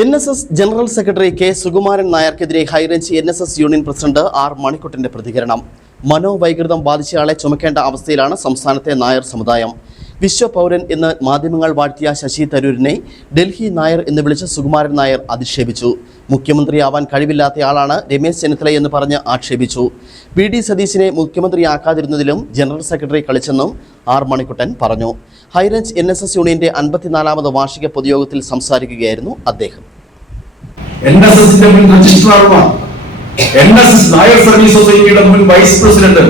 NSS general secretary K Sukumaran നായർക്കെതിരെ high range NSS union president R മണിക്കുട്ടന്റെ പ്രതികരണം. മനോവൈകൃതം ബാധിച്ചയാളെ ചുമക്കേണ്ട അവസ്ഥയിലാണ് സംസ്ഥാനത്തെ നായർ സമുദായം. വിശ്വപൗരൻ എന്ന് മാധ്യമങ്ങൾ വാഴ്ത്തിയ ശശി തരൂരിനെ ഡൽഹി നായർ എന്ന് വിളിച്ച് സുകുമാരൻ നായർ അധിക്ഷേപിച്ചു. മുഖ്യമന്ത്രിയാവാൻ കഴിവില്ലാത്തയാളാണ് രമേശ് ചെന്നിത്തലയെന്ന് പറഞ്ഞ് ആക്ഷേപിച്ചു. VD സതീശിനെ മുഖ്യമന്ത്രിയാക്കാതിരുന്നതിലും ജനറൽ സെക്രട്ടറി കളിച്ചെന്നും ആർ മണിക്കുട്ടൻ പറഞ്ഞു. ഹൈറേഞ്ച് NSS യൂണിയന്റെ 54ാമത് വാർഷിക പൊതുയോഗത്തിൽ സംസാരിക്കുകയായിരുന്നു അദ്ദേഹം. NSSന്റെ മുൻ രജിസ്ട്രാർമാർ, NSS നായർ സർവീസ് സൊസൈറ്റിയുടെ മുൻ വൈസ് പ്രസിഡന്റ്,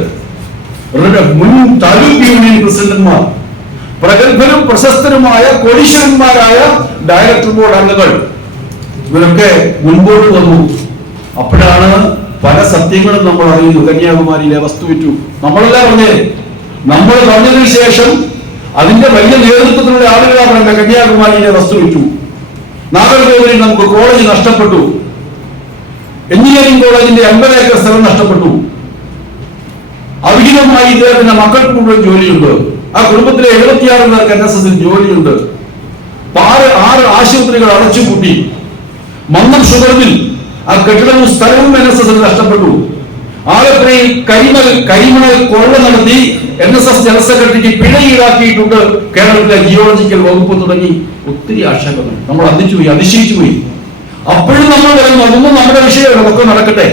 മുൻ താലൂക്ക് യൂണിയൻ പ്രസിഡന്റുമാർ, പ്രഗത്ഭരും പ്രശസ്തരുമായ കോടീശ്വരന്മാരായ ഡയറക്ടർ ബോർഡ് അംഗങ്ങൾ ഇവരൊക്കെ മുൻപോട്ട് വന്നു. അപ്പോഴാണ് പല സത്യങ്ങളും നമ്മൾ അറിയുന്നു. കന്യാകുമാരിയിലെ വസ്തു വിറ്റു, നമ്മളെല്ലാം പറഞ്ഞേ. നമ്മൾ പറഞ്ഞതിന് ശേഷം അതിന്റെ വലിയ നേതൃത്വത്തിലുള്ള ആളുകളാണ് പറഞ്ഞ കന്യാകുമാരിയിലെ വസ്തു വിറ്റു. നാഗർകോവിലിൽ നമുക്ക് കോളേജ് നഷ്ടപ്പെട്ടു. എഞ്ചിനീയറിംഗ് കോളേജിന്റെ 50 ഏക്കർ സ്ഥലം നഷ്ടപ്പെട്ടു. അവിഹിതമായി ഇദ്ദേഹത്തിന്റെ മക്കൾക്ക് മുഴുവൻ ജോലിയുണ്ട്. ആ കുടുംബത്തിലെ 76 പേർക്ക് NSSൽ ജോലിയുണ്ട്. 6 ആശുപത്രികൾ അടച്ചുപൂട്ടി. മന്നം ഷുഗറിൽ ആ കെട്ടിടവും സ്ഥലവും NSSൽ നഷ്ടപ്പെട്ടു. ആലപ്പുഴയിൽ കരിമണൽ കൊള്ള നടത്തി NSS ജനറൽ സെക്രട്ടറിക്ക് പിഴ ഈടാക്കിയിട്ടുണ്ട് കേരളത്തിലെ ജിയോളജിക്കൽ വകുപ്പ് തുടങ്ങി ഒത്തിരി ആക്ഷേപങ്ങൾ. നമ്മൾ അതിശയിച്ചു പോയി. അപ്പോഴും നമ്മൾ പറയുന്നു അതൊന്നും നമ്മുടെ വിഷയമൊക്കെ നടക്കട്ടെ.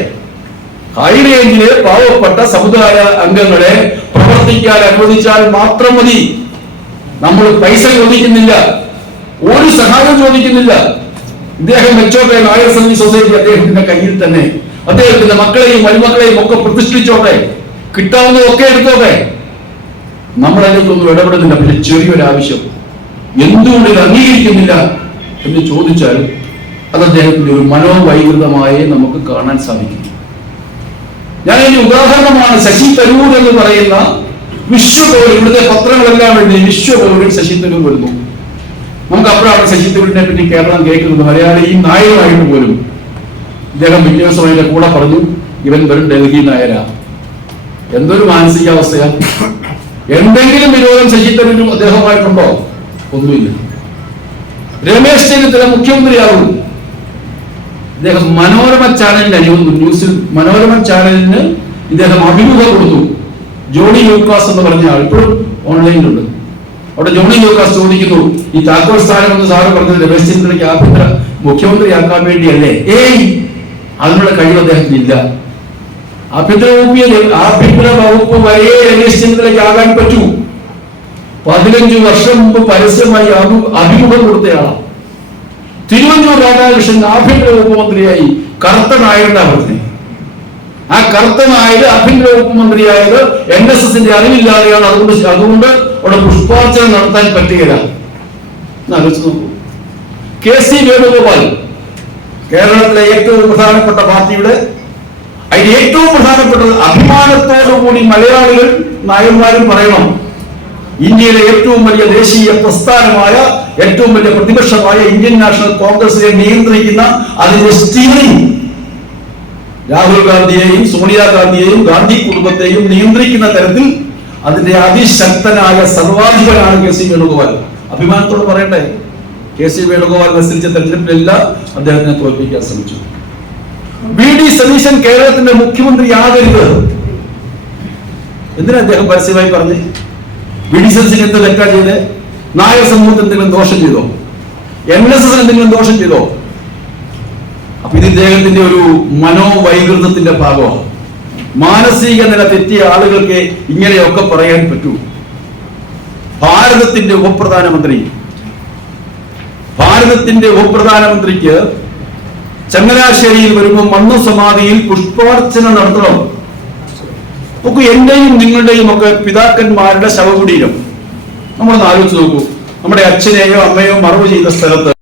ഹൈറേഞ്ചിലെ പാവപ്പെട്ട സമുദായ അംഗങ്ങളെ പ്രവർത്തിക്കാൻ അനുവദിച്ചാൽ മാത്രം മതി. നമ്മൾ പൈസ ചോദിക്കുന്നില്ല, ഒരു സഹായം ചോദിക്കുന്നില്ല. ഇദ്ദേഹം മെച്ചോട്ടെ നായർ സർവീസ് സൊസൈറ്റി അദ്ദേഹത്തിന്റെ കയ്യിൽ തന്നെ. അദ്ദേഹത്തിന്റെ മക്കളെയും മരുമക്കളെയും ഒക്കെ പ്രതിഷ്ഠിച്ചോട്ടെ, കിട്ടാവുന്നതൊക്കെ എടുത്തോട്ടെ. നമ്മളതിലേക്കൊന്നും ഇടപെടുന്നില്ല. പിന്നെ ചെറിയൊരു ആവശ്യം, എന്തുകൊണ്ട് ഇത് അംഗീകരിക്കുന്നില്ല എന്ന് ചോദിച്ചാൽ അത് അദ്ദേഹത്തിന്റെ ഒരു മനോവൈകൃതമായി നമുക്ക് കാണാൻ സാധിക്കും. ഞാൻ ഇതിന് ഉദാഹരണമാണ് ശശി തരൂർ എന്ന് പറയുന്ന വിശ്വപൗരൻ. ഇവിടുത്തെ പത്രങ്ങളെല്ലാം വേണ്ടി വിശ്വപൗരൻ ശശി തരൂർ വരുന്നു. നമുക്ക് അപ്പോഴാണ് ശശി തരൂരിനെ പറ്റി കേരളം കേൾക്കുന്നത്. മലയാളിയും നായരുമായിട്ട് പോലും. ഇദ്ദേഹം വിദ്യാഭ്യാസത്തിന്റെ കൂടെ പറഞ്ഞു ഇവൻ വെറും ഡൽഹി നായരാ. എന്തൊരു മാനസികാവസ്ഥയാ! എന്തെങ്കിലും വിരോധം ശശി തരൂരും അദ്ദേഹമായിട്ടുണ്ടോ? ഒന്നുമില്ല. രമേശ് ചെന്നിത്തല മുഖ്യമന്ത്രിയാകും. ഇദ്ദേഹം മനോരമ ചാനലിന് ന്യൂസിൽ മനോരമ ചാനലിന് ഇദ്ദേഹം അഭിമുഖം കൊടുത്തു. ജോണി ലൂക്കാസ് എന്ന് പറഞ്ഞ ആൾ ഇപ്പോഴും ഓൺലൈനിലുണ്ട്. അവിടെ ജോണി ലൂക്കാസ് ചോദിക്കുന്നു, ഈ താക്കോൽ സ്ഥാനം എന്ന് സാറ് പറഞ്ഞത് രമേശ് ചെന്നിത്തലയ്ക്ക് ആഭ്യന്തര മുഖ്യമന്ത്രിയാക്കാൻ വേണ്ടിയല്ലേ? അതിനുള്ള കഴിവ് അദ്ദേഹത്തിനില്ല. ആഭ്യന്തര വകുപ്പ് വരെ രമേശ് ചെന്നിത്തലയ്ക്ക് ആകാൻ പറ്റൂ. 15 വർഷം മുമ്പ് പരസ്യമായി അഭിമുഖം കൊടുത്തയാളാണ്. തിരുവഞ്ചൂർ രാധാകൃഷ്ണൻ ആഭ്യന്തര വകുപ്പ് മന്ത്രിയായി കറുത്ത നായരുടെ അവസ്ഥ. ആ കറുത്ത നായർ ആഭ്യന്തര വകുപ്പ് മന്ത്രിയായത് NSSന്റെ അറിവില്ലാതെയാണ്. അതുകൊണ്ട് അവിടെ പുഷ്പാർച്ചന നടത്താൻ പറ്റുകയില്ല. ആലോചിച്ച് നോക്കൂ. KC വേണുഗോപാൽ കേരളത്തിലെ ഏറ്റവും പ്രധാനപ്പെട്ട പാർട്ടിയുടെ അതിന് ഏറ്റവും പ്രധാനപ്പെട്ടത് അഭിമാനത്തോടുകൂടി മലയാളികൾ നായന്മാരും പറയണം, ഇന്ത്യയിലെ ഏറ്റവും വലിയ ദേശീയ പ്രസ്ഥാനമായ ഏറ്റവും വലിയ പ്രതിപക്ഷമായ ഇന്ത്യൻ നാഷണൽ കോൺഗ്രസിനെ നിയന്ത്രിക്കുന്ന അതിന്റെ സ്റ്റീറിംഗ് രാഹുൽ ഗാന്ധിയെയും സോണിയാഗാന്ധിയെയും ഗാന്ധി കുടുംബത്തെയും നിയന്ത്രിക്കുന്ന തരത്തിൽ അതിന്റെ അതിശക്തനായ സർവാധിപനാണ് KC വേണുഗോപാൽ. അഭിമാനത്തോട് പറയട്ടെ, KC വേണുഗോപാൽ മത്സരിച്ച തെരഞ്ഞെടുപ്പിലെല്ലാം അദ്ദേഹത്തിനെ തോൽപ്പിക്കാൻ ശ്രമിച്ചു. VD സതീശൻ കേരളത്തിന്റെ മുഖ്യമന്ത്രിയാകരുത് എന്തിനാ അദ്ദേഹം പരസ്യമായി പറഞ്ഞു? VD സതീശൻ എന്ത് തെറ്റാ ചെയ്തേ? നായർ സമൂഹത്തിന് എന്തെങ്കിലും ദോഷം ചെയ്തോ? NSS എന്തെങ്കിലും ദോഷം ചെയ്തോ? അപ്പൊ ഇത് ഇദ്ദേഹത്തിന്റെ ഒരു മനോവൈകൃതത്തിന്റെ ഭാഗമാണ്. മാനസിക നില തെറ്റിയ ആളുകൾക്ക് ഇങ്ങനെയൊക്കെ പറയാൻ പറ്റൂ. ഭാരതത്തിന്റെ ഉപപ്രധാനമന്ത്രിക്ക് ചങ്ങനാശ്ശേരിയിൽ വരുമ്പോൾ മണ്ണു സമാധിയിൽ പുഷ്പാർച്ചന നടത്തണം. നോക്കൂ, എന്റെയും നിങ്ങളുടെയും ഒക്കെ പിതാക്കന്മാരുടെ ശവകുടീരം നമ്മളൊന്ന് ആലോചിച്ച് നോക്കൂ. നമ്മുടെ അച്ഛനെയോ അമ്മയോ മറവ് ചെയ്ത സ്ഥലത്ത്